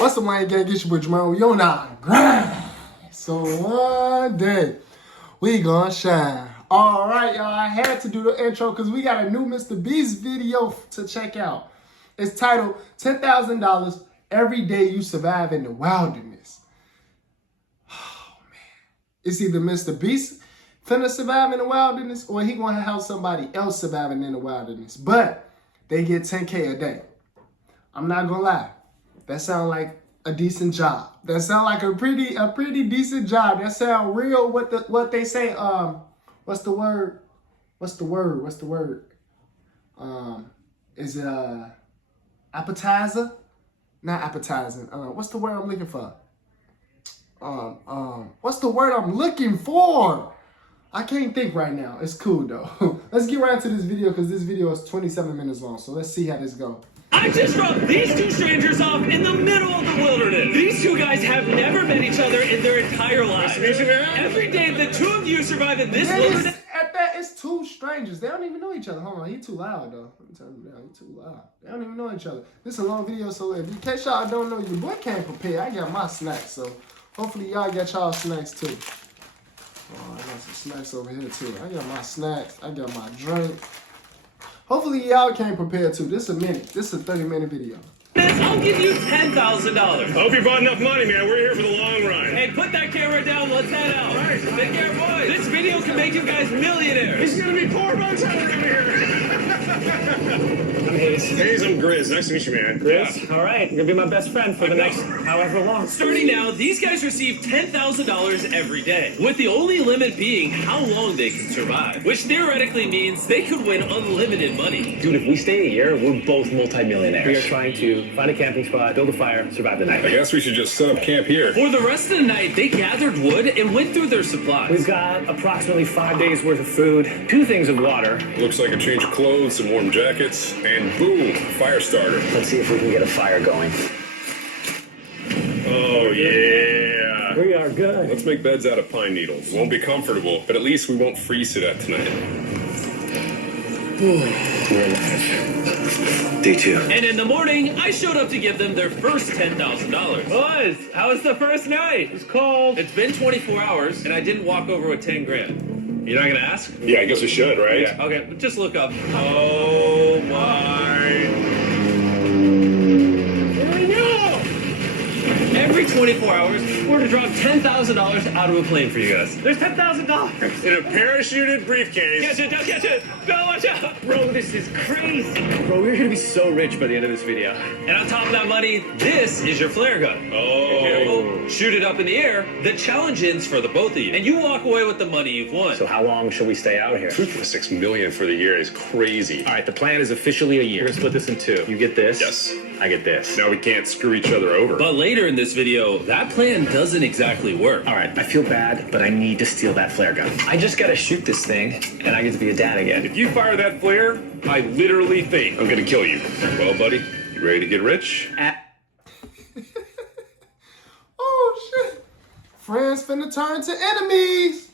What's the Wayne Gang? Get your boy Jermaine. We on our grind. So one day, we gonna shine. All right, y'all. I had to do the intro because we got a new MrBeast video to check out. It's titled $10,000 Every Day You Survive in the Wilderness. Oh, man. It's either MrBeast finna survive in the wilderness or he gonna help somebody else surviving in the wilderness. But they get 10K a day. I'm not gonna lie. That sound like a decent job. That sound like a pretty decent job. That sound real. What they say? What's the word? Is it appetizer? Not appetizing. What's the word I'm looking for? What's the word I'm looking for? I can't think right now. It's cool though. Let's get right into this video because this video is 27 minutes long. So let's see how this goes. I just dropped these two strangers off in the middle of the wilderness. These two guys have never met each other in their entire lives. Every day the two of you survive in this wilderness. At that, it's two strangers. They don't even know each other. Hold on, he too loud though. I'm telling you now, he too loud. They don't even know each other. This is a long video, so in case y'all don't know, your boy can't prepare. I got my snacks, so hopefully y'all got y'all snacks too. Oh, I got some snacks over here too. I got my snacks. I got my drink. Hopefully y'all came prepared too. This is a minute. This is a 30-minute video. I'll give you $10,000. I hope you brought enough money, man. We're here for the long run. Hey, put that camera down. Let's head out. All right. Take care, boys. This video can make you guys millionaires. He's gonna be poor by the time we're done here. I'm Hayes, I'm Grizz. Nice to meet you, man. Grizz? Yeah. All right. You're gonna be my best friend for the next however long. Starting now, these guys receive $10,000 every day, with the only limit being how long they can survive, which theoretically means they could win unlimited money. Dude, if we stay a year, we're both multimillionaires. We are trying to find a camping spot, build a fire, survive the night. I guess we should just set up camp here. For the rest of the night, they gathered wood and went through their supplies. We've got approximately 5 days worth of food, 2 things of water. Looks like a change of clothes, some warm jackets, and boom, fire starter. Let's see if we can get a fire going. Oh, yeah. We are good. Let's make beds out of pine needles. Won't be comfortable, but at least we won't freeze to death tonight. We're alive. Day 2. And in the morning, I showed up to give them their first $10,000. Boys, how was the first night? It's cold. It's been 24 hours, and I didn't walk over with 10 grand. You're not gonna ask? Yeah, I guess we should, right? Yeah. Okay, just look up. Oh, my. Every 24 hours, we're to drop $10,000 out of a plane for you guys. There's $10,000 In a parachuted briefcase. Catch it, don't catch it. No, watch out. Bro, this is crazy. Bro, we're gonna be so rich by the end of this video. And on top of that money, this is your flare gun. Oh. Shoot it up in the air. The challenge ends for the both of you. And you walk away with the money you've won. So how long should we stay out here? $6 million for the year is crazy. All right, the plan is officially a year. We're gonna split this in 2. You get this. Yes. I get this. Now we can't screw each other over. But later in this video, that plan doesn't exactly work. All right, I feel bad, but I need to steal that flare gun. I just gotta shoot this thing, and I get to be a dad again. If you fire that flare, I literally think I'm gonna kill you. Well, buddy, you ready to get rich? Oh shit! Friends finna turn to enemies.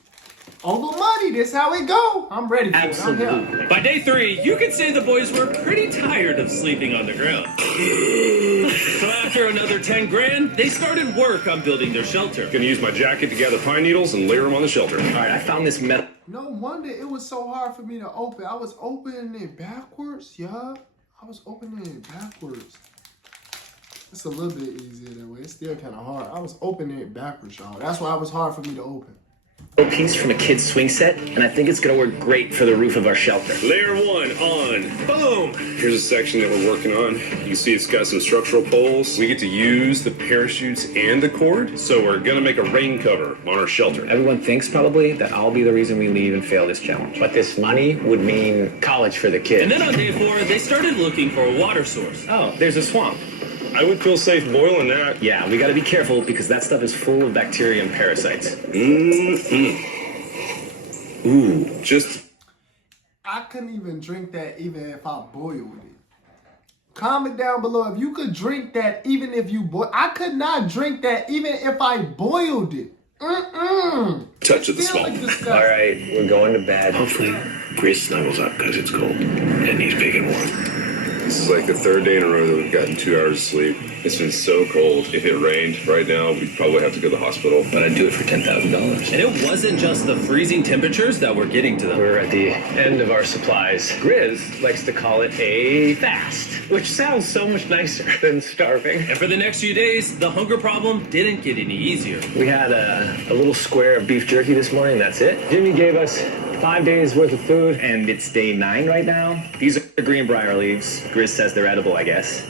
Over money, this how it go. I'm ready for it. I'm here. By day 3, you could say the boys were pretty tired of sleeping on the ground. So after another 10 grand, they started work on building their shelter. Gonna use my jacket to gather pine needles and layer them on the shelter. All right, I found this metal. No wonder it was so hard for me to open. I was opening it backwards, yeah. I was opening it backwards. It's a little bit easier that way. It's still kind of hard. I was opening it backwards, y'all. That's why it was hard for me to open. Piece from a kid's swing set, and I think it's gonna work great for the roof of our shelter. Layer 1 on. Boom! Here's a section that we're working on. You can see it's got some structural poles. We get to use the parachutes and the cord, so we're gonna make a rain cover on our shelter. Everyone thinks probably that I'll be the reason we leave and fail this challenge. But this money would mean college for the kids. And then on day 4, they started looking for a water source. Oh, there's a swamp. I would feel safe boiling that. Yeah, we gotta be careful because that stuff is full of bacteria and parasites. Ooh, just... I couldn't even drink that even if I boiled it. Comment down below if you could drink that even if you boil. I could not drink that even if I boiled it. Touch of the small. All right, we're going to bed. Hopefully, Grizz snuggles up because it's cold and he's big and warm. This is like the third day in a row that we've gotten 2 hours of sleep. It's been so cold. If it rained right now, we'd probably have to go to the hospital. But I'd do it for $10,000. And it wasn't just the freezing temperatures that were getting to them. We're at the end of our supplies. Grizz likes to call it a fast, which sounds so much nicer than starving. And for the next few days, the hunger problem didn't get any easier. We had a little square of beef jerky this morning, that's it. Jimmy gave us 5 days worth of food, and it's day 9 right now. These are greenbrier leaves. Grizz says they're edible, I guess.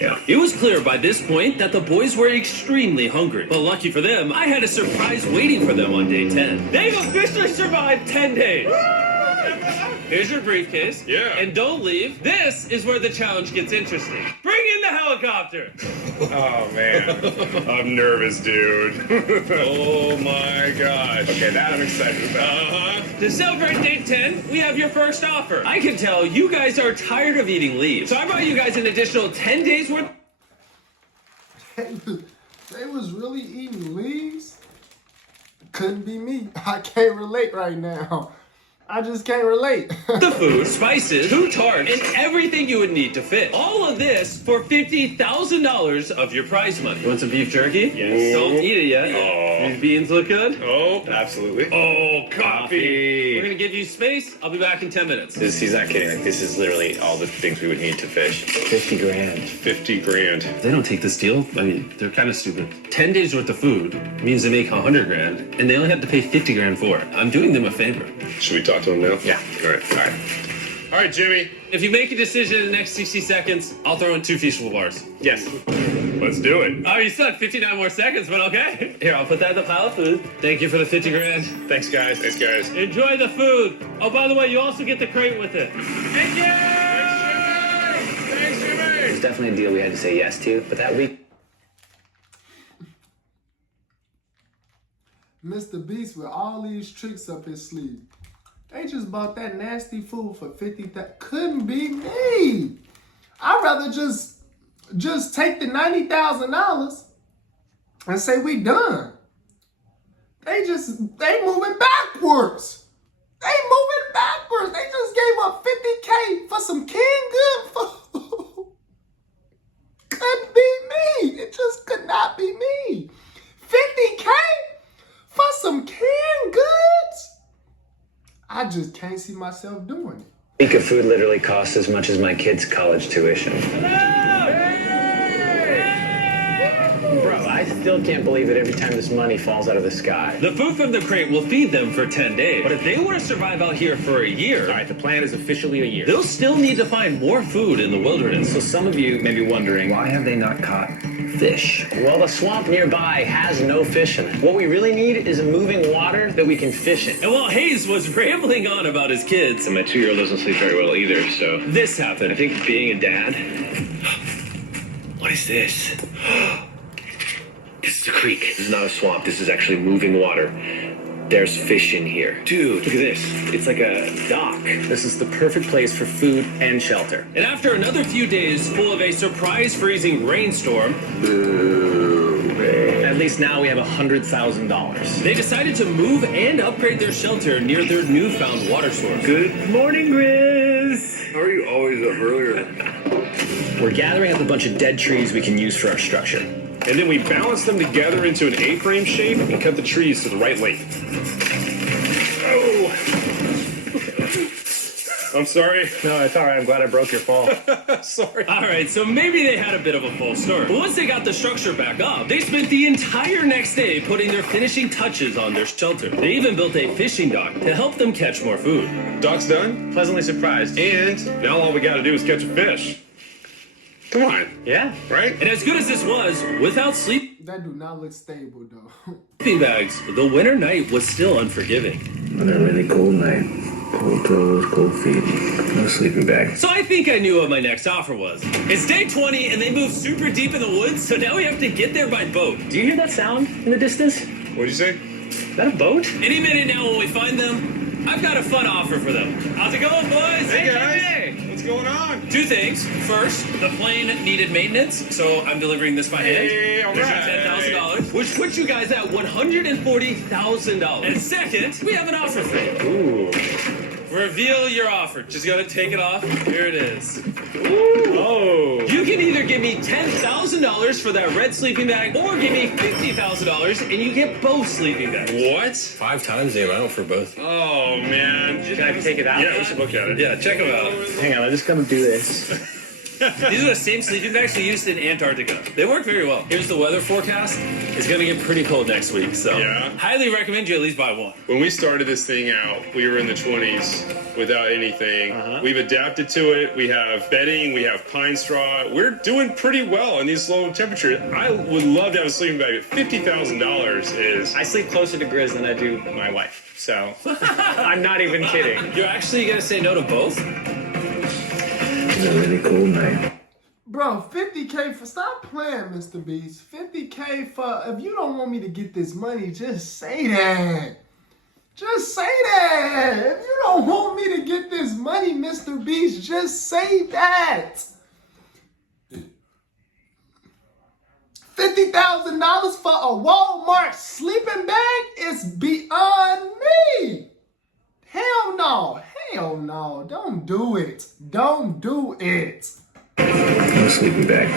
Yeah. It was clear by this point that the boys were extremely hungry. But lucky for them, I had a surprise waiting for them on day 10. They've officially survived 10 days. Here's your briefcase. Yeah. And don't leave. This is where the challenge gets interesting. Bring in the helicopter. Oh, man. I'm nervous, dude. Oh, my gosh. Okay, that I'm excited about. To celebrate day 10, we have your first offer. I can tell you guys are tired of eating leaves. So I brought you guys an additional 10 days worth. They was really eating leaves? Couldn't be me. I can't relate right now. I just can't relate. The food, spices, 2 tarts, and everything you would need to fish. All of this for $50,000 of your prize money. You want some beef jerky? Yes. Don't eat it yet. Oh. These beans look good. Oh, absolutely. Oh, coffee. We're gonna give you space. I'll be back in 10 minutes. He's not kidding. Like, this is literally all the things we would need to fish. 50 grand. 50 grand. If they don't take this deal, I mean, they're kind of stupid. 10 days worth of food means they make 100 grand, and they only have to pay 50 grand for it. I'm doing them a favor. Should we talk to him now? Yeah. All right. All right, Jimmy. If you make a decision in the next 60 seconds, I'll throw in 2 feasible bars. Yes. Let's do it. Oh, you still have 59 more seconds, but okay. Here, I'll put that in the pile of food. Thank you for the 50 grand. Thanks, guys. Thanks, guys. Enjoy the food. Oh, by the way, you also get the crate with it. Thank you! Thanks, Jimmy. It's definitely a deal we had to say yes to, but that week. MrBeast with all these tricks up his sleeve. They just bought that nasty food for 50. That couldn't be me. I'd rather just take the $90,000 and say we done. They moving backwards. They just gave up 50K for some canned good food. Couldn't be me. It just could not be me. 50K for some canned goods? I just can't see myself doing it. A week of food literally costs as much as my kids' college tuition. Bro, I still can't believe it every time this money falls out of the sky. The food from the crate will feed them for 10 days. But if they want to survive out here for a year, All right, the plan is officially a year. they'll still need to find more food in the wilderness. So some of you may be wondering, why have they not caught fish? Well, the swamp nearby has no fish in it. What we really need is a moving water that we can fish in. And while Hayes was rambling on about his kids, And my 2-year-old doesn't sleep very well either, so. this happened. I think being a dad. What is this? This is a creek. This is not a swamp. This is actually moving water. There's fish in here. Dude, look at this. It's like a dock. This is the perfect place for food and shelter. And after another few days full of a surprise freezing rainstorm, At least now we have $100,000. they decided to move and upgrade their shelter near their newfound water source. Good morning, Grizz. How are you always up earlier? We're gathering up a bunch of dead trees we can use for our structure. And then we balance them together into an A-frame shape and cut the trees to the right length. Oh! I'm sorry. No, it's all right. I'm glad I broke your fall. Sorry. All right, so maybe they had a bit of a false start. But once they got the structure back up, they spent the entire next day putting their finishing touches on their shelter. They even built a fishing dock to help them catch more food. Dock's done, Pleasantly surprised. and now all we gotta do is catch a fish. Come on, Yeah. right? And as good as this was, without sleeping That do not look stable though. bags, the winter night was still unforgiving. On a really cold night, cold clothes, cold feet, no sleeping bag. So I think I knew what my next offer was. It's day 20 and they moved super deep in the woods, so now we have to get there by boat. Do you hear that sound in the distance? What'd you say? Is that a boat? Any minute now when we find them, I've got a fun offer for them. How's it going, boys? What's going on? 2 things. First, the plane needed maintenance, so I'm delivering this by hand. Hey, all There's right. your $10,000, which puts you guys at $140,000. And second, we have an offer for you. Ooh. Reveal your offer. Just gotta take it off. Here it is. Ooh. Oh. You can either give me $10,000 for that red sleeping bag, or give me $50,000 and you get both sleeping bags. What? 5 times the amount for both. Oh man. Can I take it out? Yeah, we should look at it. Yeah, check them out. Hang on, I'm just gonna do this. These are the same sleeping bags we used in Antarctica. They work very well. Here's the weather forecast. It's gonna get pretty cold next week, so highly recommend you at least buy one. When we started this thing out, we were in the 20s without anything. We've adapted to it. We have bedding, we have pine straw. We're doing pretty well in these low temperatures. I would love to have a sleeping bag, but $50,000 is... I sleep closer to Grizz than I do my wife, so I'm not even kidding. You're actually gonna say no to both? It's a really cold night. Bro, 50K for, stop playing, Mr. Beast. 50K for, if you don't want me to get this money, just say that. Just say that. If you don't want me to get this money, Mr. Beast, just say that. $50,000 for a Walmart sleeping bag is beyond me. Hell no. Hell no. Don't do it. Don't do it. No sleeping bag.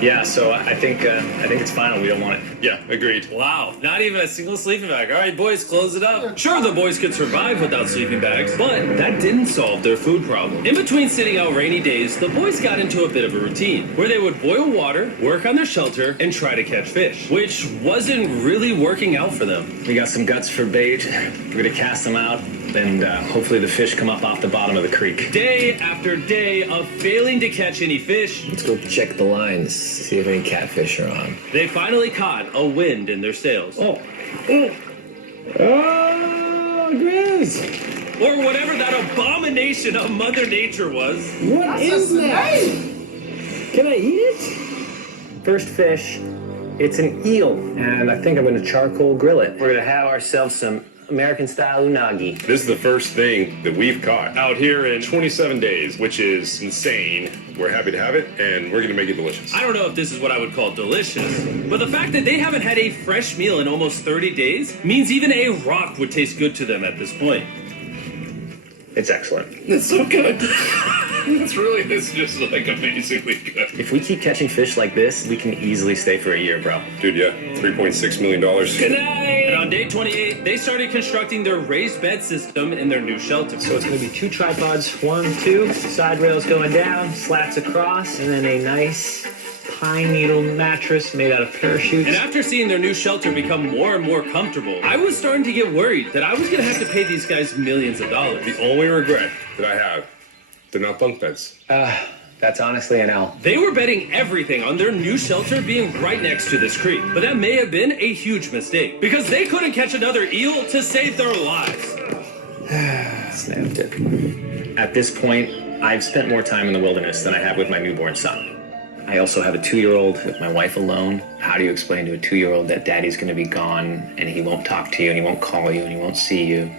Yeah, so I think it's final. We don't want it. Yeah, agreed. Wow, not even a single sleeping bag. All right, boys, close it up. Sure, the boys could survive without sleeping bags, but that didn't solve their food problem. In between sitting out rainy days, the boys got into a bit of a routine where they would boil water, work on their shelter, and try to catch fish, which wasn't really working out for them. We got some guts for bait. We're gonna cast them out, and hopefully the fish come up off the bottom of the creek. Day after day of failing to catch any fish, Let's go check the lines, see if any catfish are on. they finally caught a wind in their sails. Oh, Grizz! Or whatever that abomination of Mother Nature was. What is that? Can I eat it? First fish. It's an eel, and I think I'm gonna charcoal grill it. We're gonna have ourselves some American-style unagi. This is the first thing that we've caught out here in 27 days, which is insane. We're happy to have it, and we're going to make it delicious. I don't know if this is what I would call delicious, but the fact that they haven't had a fresh meal in almost 30 days means even a rock would taste good to them at this point. It's excellent. It's so good. It's just like amazingly good. If we keep catching fish like this, we can easily stay for a year, bro. Dude, yeah, $3.6 million. Good night! And on day 28, they started constructing their raised bed system in their new shelter. So it's gonna be 2 tripods, 1, 2, side rails going down, slats across, and then a nice pine needle mattress made out of parachutes. And after seeing their new shelter become more and more comfortable, I was starting to get worried that I was gonna have to pay these guys millions of dollars. The only regret that I have, they're not bunk beds. That's honestly an L. They were betting everything on their new shelter being right next to this creek, but that may have been a huge mistake because they couldn't catch another eel to save their lives. Snapped it. At this point, I've spent more time in the wilderness than I have with my newborn son. I also have a 2-year-old with my wife alone. How do you explain to a 2-year-old that daddy's gonna be gone and he won't talk to you and he won't call you and he won't see you?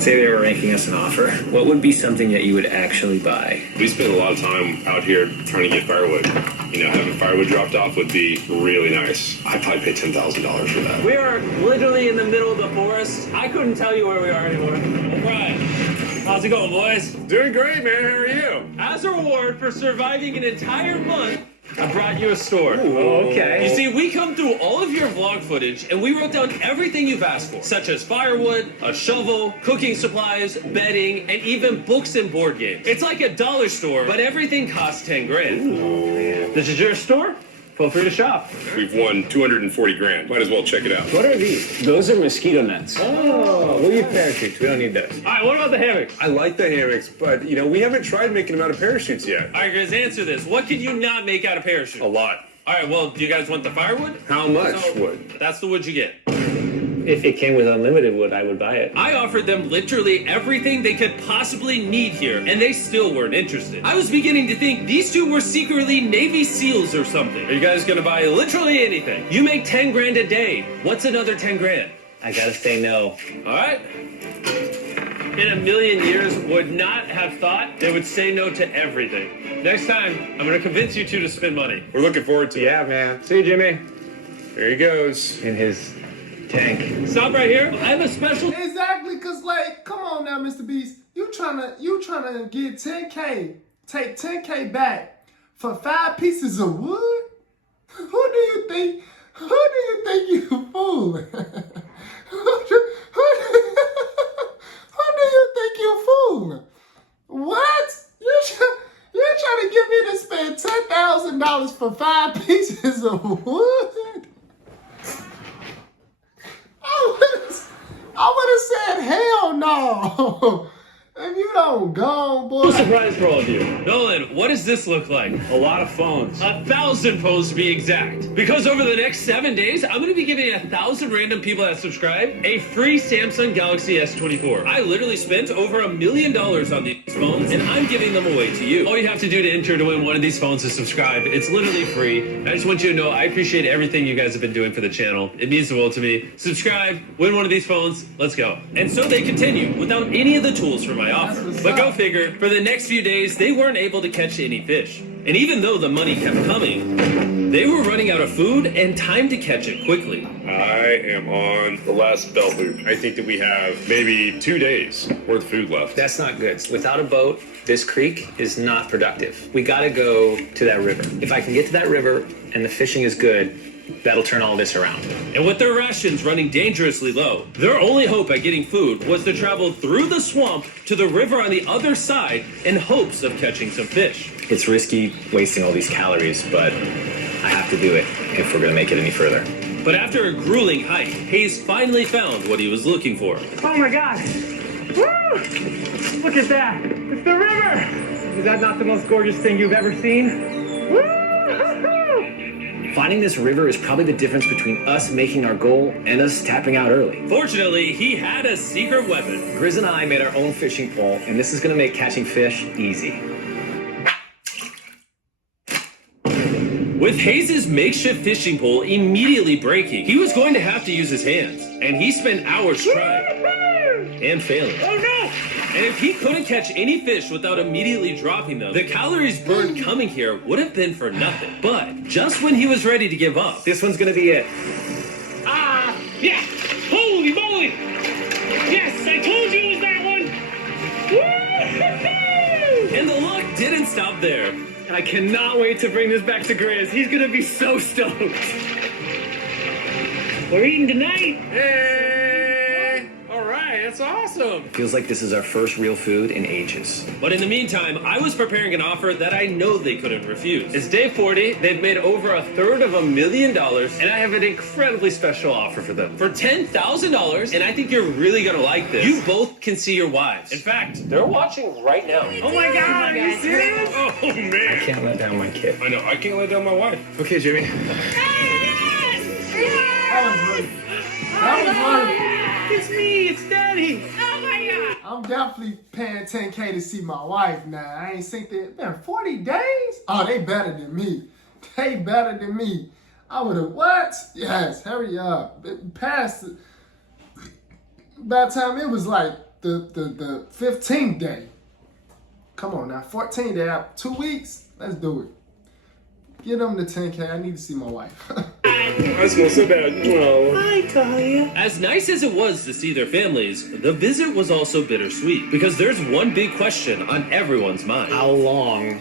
Say they were making us an offer. What would be something that you would actually buy? We spend a lot of time out here trying to get firewood. You know, having firewood dropped off would be really nice. I'd probably pay $10,000 for that. We are literally in the middle of the forest. I couldn't tell you where we are anymore. All right. How's it going, boys? Doing great, man. How are you? As a reward for surviving an entire month, I brought you a store. Oh, okay. You see, we come through all of your vlog footage and we wrote down everything you've asked for, such as firewood, a shovel, cooking supplies, bedding, and even books and board games. It's like a dollar store, but everything costs 10 grand. Ooh. This is your store? Feel free to shop. We've won 240 grand. Might as well check it out. What are these? Those are mosquito nets. Oh, we'll use parachutes. We don't need those. All right, what about the hammocks? I like the hammocks, but, you know, we haven't tried making them out of parachutes yet. All right, guys, answer this. What can you not make out of parachute? A lot. All right, well, do you guys want the firewood? How much wood? That's the wood you get. If it came with unlimited wood, I would buy it. I offered them literally everything they could possibly need here, and they still weren't interested. I was beginning to think these two were secretly Navy SEALs or something. Are you guys gonna buy literally anything? You make 10 grand a day. What's another 10 grand? I gotta say no. All right? In a million years, would not have thought they would say no to everything. Next time, I'm gonna convince you two to spend money. We're looking forward to it. Yeah, man. See you, Jimmy. There he goes. In his Tank. Stop right here. I have a special. Exactly, cause like, come on now, Mr. Beast. You tryna get 10K, take 10K back for 5 pieces of wood? Who do you think you fooling? Who do you think you fooling? What? You're trying to get me to spend $10,000 for 5 pieces of wood? I would have said hell no. If you don't go, boy. Surprise for all of you. Nolan, what does this look like? A lot of phones. 1,000 phones to be exact. Because over the next 7 days, I'm going to be giving 1,000 random people that subscribe a free Samsung Galaxy S24. I literally spent over $1 million on these phones, and I'm giving them away to you. All you have to do to enter to win one of these phones is subscribe. It's literally free. I just want you to know I appreciate everything you guys have been doing for the channel. It means the world to me. Subscribe, win one of these phones. Let's go. And so they continue without any of the tools for my offer. But go figure, for the next few days, they weren't able to catch any fish. And even though the money kept coming, they were running out of food and time to catch it quickly. I am on the last belt loop. I think that we have maybe 2 days worth of food left. That's not good. Without a boat, this creek is not productive. We gotta go to that river. If I can get to that river and the fishing is good, that'll turn all this around. And with their rations running dangerously low, their only hope at getting food was to travel through the swamp to the river on the other side in hopes of catching some fish. It's risky wasting all these calories, but I have to do it if we're gonna make it any further. But after a grueling hike, Hayes finally found what he was looking for. Oh my God! Woo! Look at that! It's the river! Is that not the most gorgeous thing you've ever seen? Woo! Finding this river is probably the difference between us making our goal and us tapping out early. Fortunately, he had a secret weapon. Grizz and I made our own fishing pole, and this is gonna make catching fish easy. With Hayes' makeshift fishing pole immediately breaking, he was going to have to use his hands, and he spent hours trying and failing. Oh no! And if he couldn't catch any fish without immediately dropping them, the calories burned coming here would have been for nothing. But just when he was ready to give up, This one's gonna be it. Ah! Yeah! Holy moly! Yes, I told you it was that one! and the luck didn't stop there. I cannot wait to bring this back to Grizz. He's gonna be so stoked. We're eating tonight. Hey! All right, that's awesome. Feels like this is our first real food in ages. But in the meantime, I was preparing an offer that I know they couldn't refuse. It's day 40, they've made over $250,000, and I have an incredibly special offer for them. For $10,000, and I think you're really gonna like this, you both can see your wives. In fact, they're watching right now. Oh my God! Are you serious? Oh, man. Can't let down my kid. I know, I can't let down my wife. Okay, Jimmy. That was worth it. It's me. It's Daddy. I'm definitely paying 10K to see my wife now. I ain't seen that. Man, 40 days? Oh, they better than me. They better than me. I would have, what? Yes, hurry up. Past, by the time it was like the 15th day. Come on now, 14th day out, 2 weeks. Let's do it. Get them the 10K. I need to see my wife. I smell so bad. Oh. Hi, Talia. As nice as it was to see their families, the visit was also bittersweet. Because there's one big question on everyone's mind. How long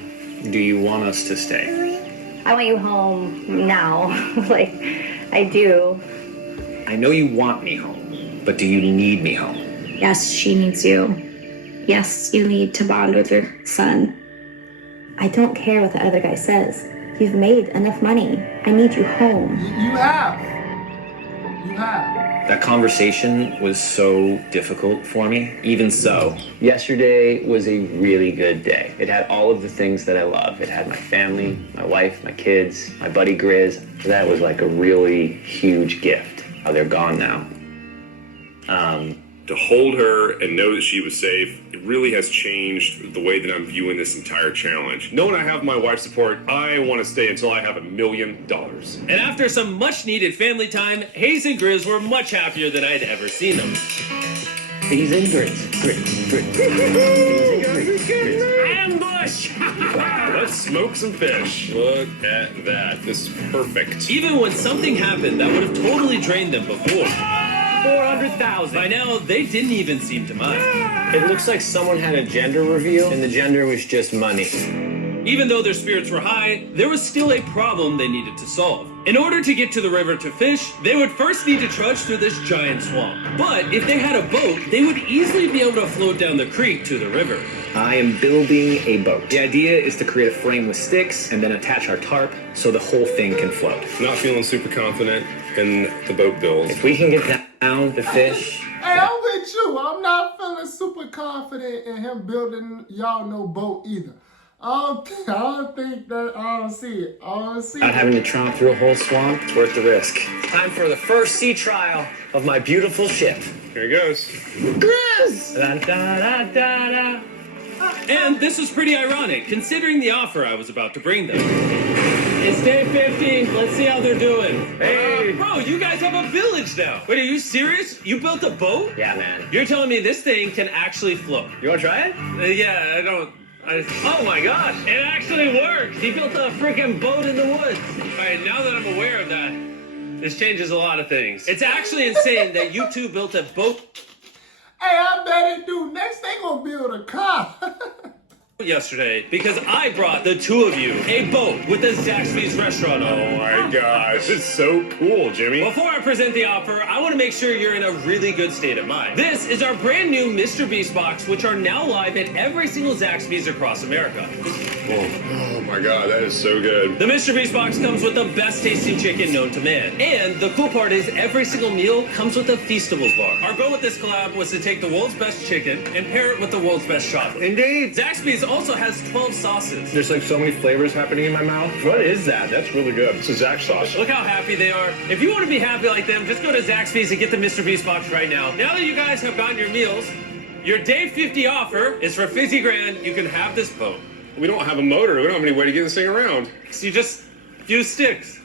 do you want us to stay? I want you home now. Like, I do. I know you want me home, but do you need me home? Yes, she needs you. Yes, you need to bond with your son. I don't care what the other guy says. You've made enough money. I need you home. You have. You have. That conversation was so difficult for me. Even so, yesterday was a really good day. It had all of the things that I love. It had my family, my wife, my kids, my buddy Grizz. That was like a really huge gift. Oh, they're gone now. To hold her and know that she was safe, it really has changed the way that I'm viewing this entire challenge. Knowing I have my wife's support, I want to stay until I have $1 million. And after some much needed family time, Hayes and Grizz were much happier than I'd ever seen them. He's in Grizz. Ambush! Let's smoke some fish. Look at that. This is perfect. Even when something happened that would have totally drained them before. 400,000. By now, they didn't even seem to mind. It looks like someone had a gender reveal, and the gender was just money. Even though their spirits were high, there was still a problem they needed to solve. In order to get to the river to fish, they would first need to trudge through this giant swamp. But if they had a boat, they would easily be able to float down the creek to the river. I am building a boat. The idea is to create a frame with sticks and then attach our tarp so the whole thing can float. Not feeling super confident in the boat build. If we can get down the fish... Hey, I'm with you. I'm not feeling super confident in him building y'all no boat either. I don't think that, I don't see it. Not having to tromp through a whole swamp, it's worth the risk. Time for the first sea trial of my beautiful ship. Here he goes. Chris! Da, da, da, da, da. And this was pretty ironic, considering the offer I was about to bring them. It's day 15. Let's see how they're doing. Hey! Bro, you guys have a village now. Wait, are you serious? You built a boat? Yeah, man. You're telling me this thing can actually float? You want to try it? Yeah, I don't... oh my gosh, it actually works! He built a freaking boat in the woods. Alright, now that I'm aware of that, this changes a lot of things. It's actually insane that you two built a boat Hey, I bet it do. Next they gonna build a car. yesterday because I brought the two of you a boat with the Zaxby's restaurant on it. Oh my gosh, it's so cool, Jimmy. Before I present the offer, I want to make sure you're in a really good state of mind. This is our brand new MrBeast box, which are now live at every single Zaxby's across America. Oh my god, that is so good. The MrBeast box comes with the best tasting chicken known to man. And the cool part is every single meal comes with a Feastables bar. Our goal with this collab was to take the world's best chicken and pair it with the world's best chocolate. Indeed. Zaxby's also has 12 sauces. There's like so many flavors happening in my mouth. What is that? That's really good. It's a Zach sauce. Look how happy they are. If you want to be happy like them, just go to Zaxby's and get the MrBeast box right now. Now that you guys have gotten your meals, your day 50 offer is for $50,000. You can have this boat. We don't have a motor. We don't have any way to get this thing around. So you just use sticks.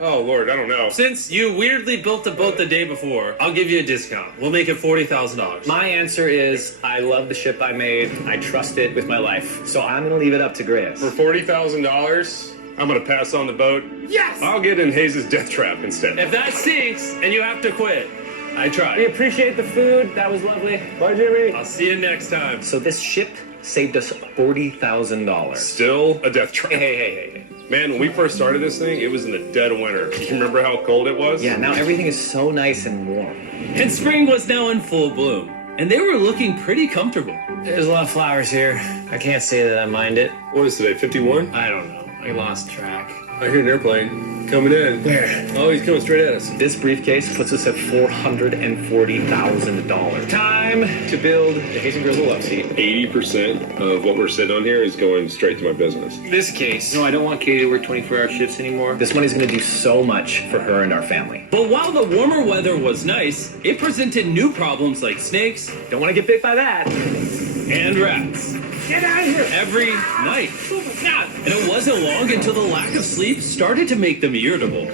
Oh Lord, I don't know. Since you weirdly built the boat the day before, I'll give you a discount. We'll make it $40,000. My answer is I love the ship I made. I trust it with my life. So I'm going to leave it up to Grace. For $40,000, I'm gonna pass on the boat. Yes! I'll get in Hayes' death trap instead. If that sinks and you have to quit, I tried. We appreciate the food. That was lovely. Bye, Jimmy. I'll see you next time. So this ship saved us $40,000. Still a death trap. Hey. Man, when we first started this thing, it was in the dead of winter. You remember how cold it was? Yeah, now everything is so nice and warm. And spring was now in full bloom, and they were looking pretty comfortable. There's a lot of flowers here. I can't say that I mind it. What is today, 51? I don't know. I lost track. I hear an airplane coming in. Where? Oh, he's coming straight at us. This briefcase puts us at $440,000. Time to build the Hayes and Grizzle love seat. 80% of what we're sitting on here is going straight to my business. This case. No, I don't want Katie to work 24-hour shifts anymore. This money's going to do so much for her and our family. But while the warmer weather was nice, it presented new problems like snakes Don't want to get bit by that. and rats. Get out of here! Every night. And it wasn't long until the lack of sleep started to make them irritable.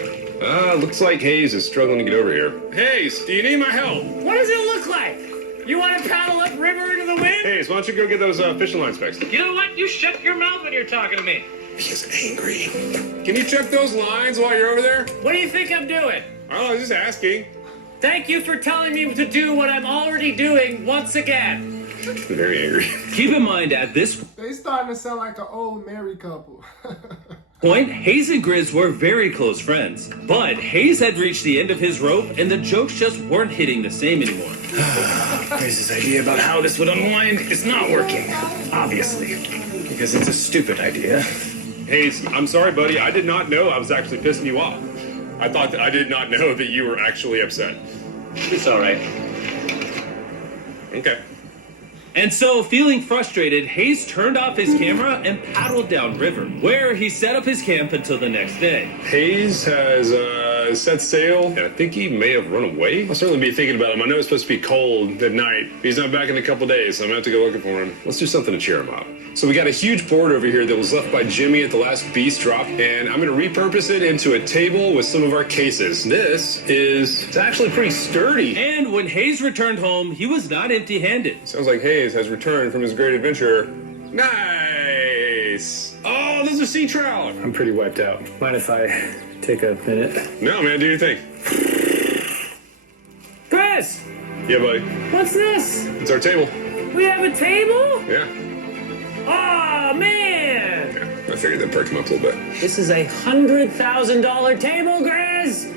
Looks like Hayes is struggling to get over here. Hayes, do you need my help? What does it look like? You want to paddle up river into the wind? Hayes, why don't you go get those fishing lines fixed? You know what? You shut your mouth when you're talking to me. He's angry. Can you check those lines while you're over there? What do you think I'm doing? Oh, I was just asking. Thank you for telling me to do what I'm already doing once again. Very angry. Keep in mind, at this They starting to sound like an old married couple. point, Hayes and Grizz were very close friends. But Hayes had reached the end of his rope, and the jokes just weren't hitting the same anymore. Grace's idea about how this would unwind is not working, obviously, because it's a stupid idea. Hayes, I'm sorry, buddy. I did not know I was actually pissing you off. I did not know that you were actually upset. It's all right. Okay. And so, feeling frustrated, Hayes turned off his camera and paddled downriver, where he set up his camp until the next day. Hayes has set sail, and I think he may have run away. I'll certainly be thinking about him. I know it's supposed to be cold at night. He's not back in a couple days, so I'm going to have to go looking for him. Let's do something to cheer him up. So we got a huge board over here that was left by Jimmy at the last Beast drop, and I'm going to repurpose it into a table with some of our cases. It's actually pretty sturdy. And when Hayes returned home, he was not empty-handed. Sounds like Hayes has returned from his great adventure. Nice! Oh, those are sea trout! I'm pretty wiped out. Mind if I take a minute? No, man, do your thing. Grace! Chris! Yeah, buddy. What's this? It's our table. We have a table? Yeah. Oh, man! I figured that perked him up a little bit. This is a $100,000 table, Chris!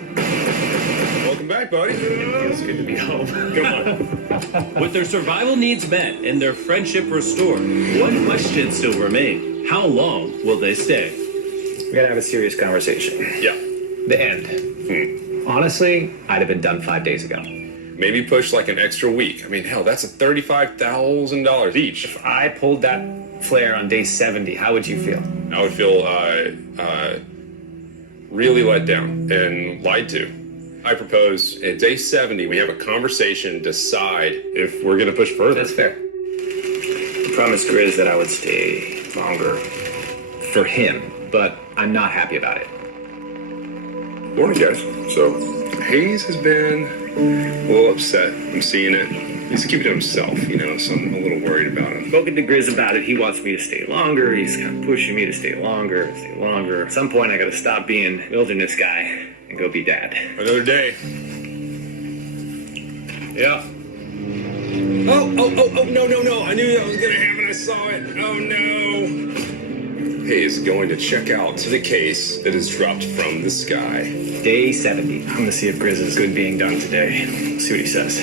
Welcome back, buddy. Feels good to be home. Come on. With their survival needs met and their friendship restored, one question still remains. How long will they stay? We gotta have a serious conversation. Yeah. The end. Honestly, I'd have been done 5 days ago. Maybe push like an extra week. I mean, hell, that's a $35,000 each. If I pulled that flare on day 70, how would you feel? I would feel really let down and lied to. I propose at day 70, we have a conversation, decide if we're going to push further. That's fair. I promised Grizz that I would stay longer for him, but I'm not happy about it. Morning, guys. So, Hayes has been a little upset. I'm seeing it. He's keeping it to himself, you know, so I'm a little worried about him. Spoken to Grizz about it. He wants me to stay longer. He's kind of pushing me to stay longer. At some point, I gotta stop being wilderness guy and go be dad. Another day. Yeah. Oh, no. I knew that was going to happen. I saw it. Oh, no. Hayes going to check out the case that is dropped from the sky. Day 70. I'm gonna see if Grizz is good being done today. See what he says.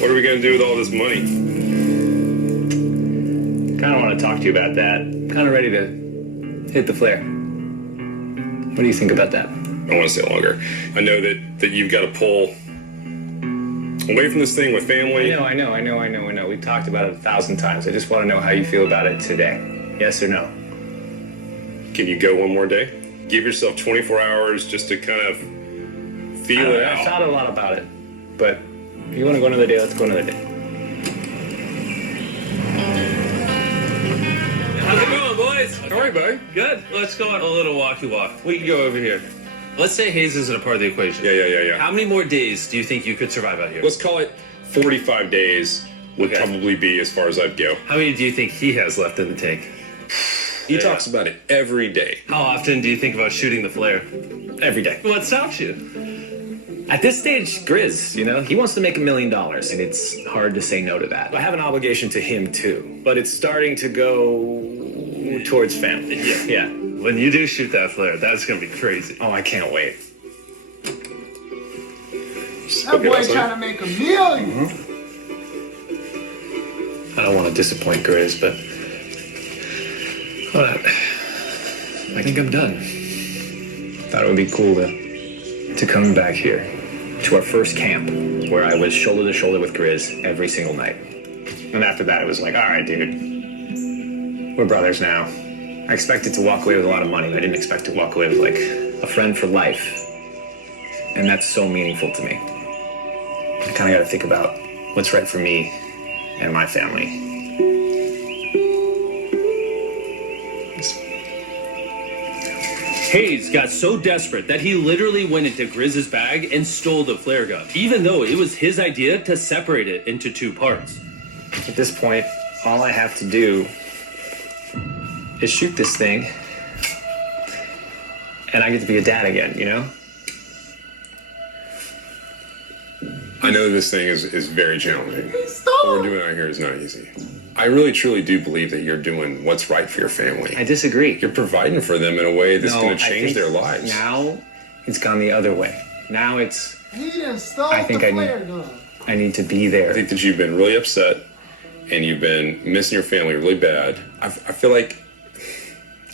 What are we going to do with all this money? Kind of want to talk to you about that. Kind of ready to hit the flare. What do you think about that? I want to stay longer. I know that you've got to pull away from this thing with family. I know. We've talked about it 1,000 times. I just want to know how you feel about it today. Yes or no? Can you go one more day? Give yourself 24 hours just to kind of feel it I've out. thought a lot about it, but if you want to go another day, let's go another day. How's it going, boys? All right, buddy. Good. Let's go on a little walkie walk. We can go over here. Let's say Hayes isn't a part of the equation. Yeah. How many more days do you think you could survive out here? Let's call it 45 days would Okay. probably be as far as I'd go. How many do you think he has left in the tank? He talks about it every day. How often do you think about shooting the flare? Every day. What stops you? At this stage, Grizz, he wants to make $1 million, and it's hard to say no to that. I have an obligation to him, too, but it's starting to go towards family. Yeah. When you do shoot that flare, that's going to be crazy. Oh, I can't wait. That boy trying to make $1 million. I don't want to disappoint Grizz, but I think I'm done. Thought it would be cool to come back here to our first camp where I was shoulder to shoulder with Grizz every single night. And after that, it was like, all right, dude, we're brothers now. I expected to walk away with a lot of money. I didn't expect to walk away with like a friend for life. And that's so meaningful to me. I kind of got to think about what's right for me and my family. Hayes got so desperate that he literally went into Grizz's bag and stole the flare gun, even though it was his idea to separate it into 2 parts. At this point, all I have to do is shoot this thing, and I get to be a dad again, I know this thing is very challenging. He stole What we're it. doing out here is not easy. I really, truly do believe that you're doing what's right for your family. I disagree. You're providing for them in a way that's going to I change think their lives. Now, it's gone the other way. Now it's, He done stole I think the I need- flare gun. I need to be I there. think that you've been really upset and you've been missing your family really bad. I feel like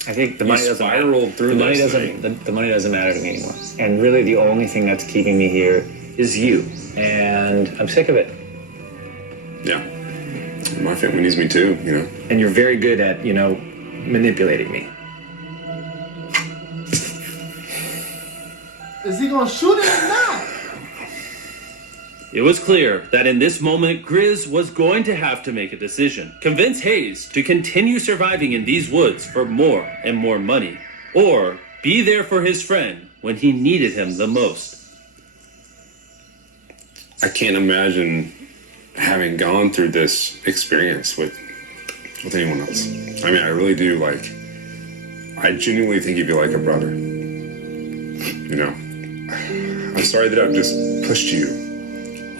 I think the money doesn't matter. spiraled through The money this doesn't. The money doesn't matter to me anymore. And really, the only thing that's keeping me here is you. And I'm sick of it. yeah. My family needs me too, And you're very good at, manipulating me. Is he gonna shoot it or not? It was clear that in this moment, Grizz was going to have to make a decision. Convince Hayes to continue surviving in these woods for more and more money, or be there for his friend when he needed him the most. I can't imagine having gone through this experience with anyone else. I mean, I really do, I genuinely think you'd be like a brother. I'm sorry that I've just pushed you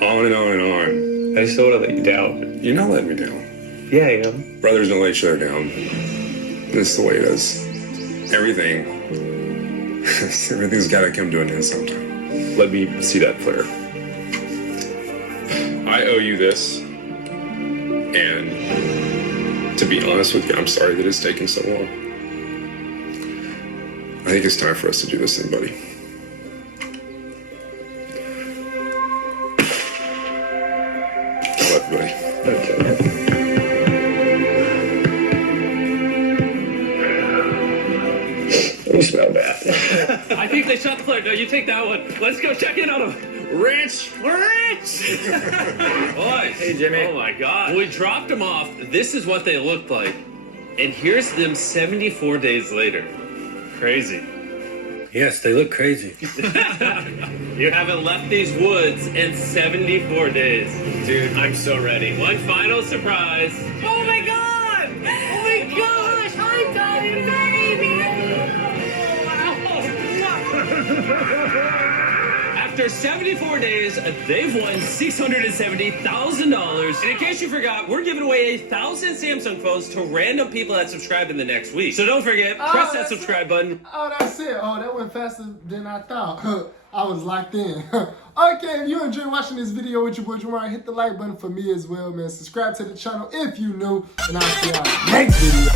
On and on and on. I just don't want to let you down. You're not letting me down. Yeah, I am. Brothers don't let each other down. This is the way it is. Everything's got to come to an end sometime. Let me see that flare. I owe you this. And to be honest with you, I'm sorry that it's taken so long. I think it's time for us to do this thing, buddy. I love you, buddy. Okay. You smell bad. I think they shot the flare. No, you take that one. Let's go check in on them. Rich! Rich! Boys. Hey, Jimmy. Oh, my God. When we dropped them off, this is what they looked like. And here's them 74 days later. Crazy. Yes, they look crazy. You haven't left these woods in 74 days. Dude, I'm so ready. One final surprise. Oh my god! Oh my gosh! Hi, darling baby! After 74 days, they've won $670,000. And in case you forgot, we're giving away 1,000 Samsung phones to random people that subscribe in the next week. So don't forget, press that subscribe button. Oh, that's it. Oh, that went faster than I thought. I was locked in. Okay, if you enjoyed watching this video with your boy Jamar, hit the like button for me as well, man. Subscribe to the channel if you new, and I'll see y'all next video.